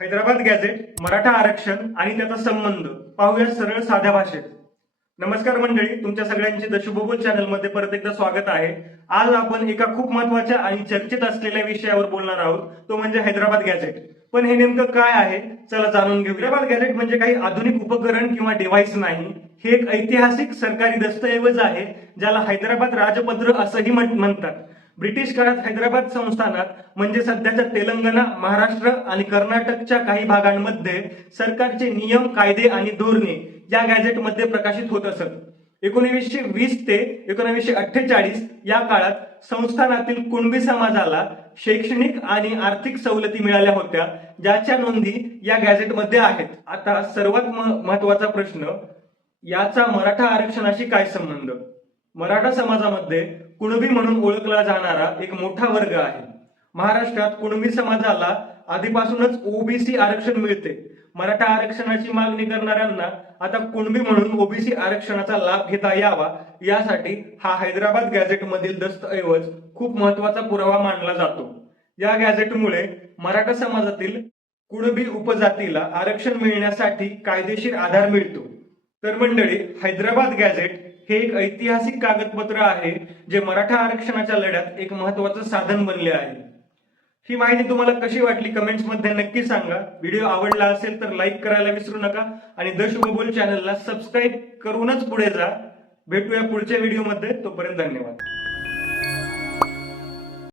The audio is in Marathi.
हैदराबाद गॅझेट मराठा आरक्षण आणि त्याचा संबंध. पाहूया सरळ साध्या भाषेत. नमस्कार मंडळी तुमच्या सगळ्यांचे द शुभबोल चॅनलमध्ये परत एकदा स्वागत आहे. आज आपण एका खूप महत्त्वाच्या आणि चर्चेत असलेल्या विषयावर बोलणार आहोत तो म्हणजे हैदराबाद गॅझेट. पण हे नेमकं काय आहे? चला जाणून घेऊ हैदराबाद गॅझेट म्हणजे काही आधुनिक उपकरण किंवा डिव्हाइस नाही. हे एक ऐतिहासिक सरकारी दस्तऐवज आहे ज्याला हैदराबाद राजपत्र असंही म्हणतात. ब्रिटिश काळात हैदराबाद संस्थानात म्हणजे सध्याच्या तेलंगणा महाराष्ट्र आणि कर्नाटकच्या काही भागांमध्ये सरकारचे नियम कायदे आणि धोरणे या गॅझेटमध्ये प्रकाशित होत असत. एकोणीसशे वीस ते एकोणीसशे अठ्ठेचाळीस या काळात संस्थानातील कुणबी समाजाला शैक्षणिक आणि आर्थिक सवलती मिळाल्या होत्या ज्याच्या नोंदी या गॅझेटमध्ये आहेत. आता सर्वात महत्त्वाचा प्रश्न याचा मराठा आरक्षणाशी काय संबंध? मराठा समाजामध्ये कुणबी म्हणून ओळखला जाणारा एक मोठा वर्ग आहे. महाराष्ट्रात कुणबी समाजाला आधीपासूनच ओबीसी आरक्षण मिळते. मराठा आरक्षणाची मागणी करणाऱ्यांना आता कुणबी म्हणून ओबीसी आरक्षणाचा लाभ घेता यावा यासाठी हा हैदराबाद गॅझेट मधील दस्तऐवज खूप महत्त्वाचा पुरावा मानला जातो. या गॅझेटमुळे मराठा समाजातील कुणबी उपजातीला आरक्षण मिळण्यासाठी कायदेशीर आधार मिळतो. तर मंडळी हैदराबाद गॅझेट हे एक ऐतिहासिक कागदपत्र आहे जे मराठा आरक्षणाच्या लढ्यात एक महत्वाचं साधन बनले आहे. ही माहिती तुम्हाला कशी वाटली कमेंट्समध्ये नक्की सांगा. व्हिडिओ आवडला असेल तर लाईक करायला विसरू नका आणि द शुभबोल चॅनलला सबस्क्राईब करूनच पुढे जा. भेटूया पुढच्या व्हिडिओमध्ये तोपर्यंत धन्यवाद.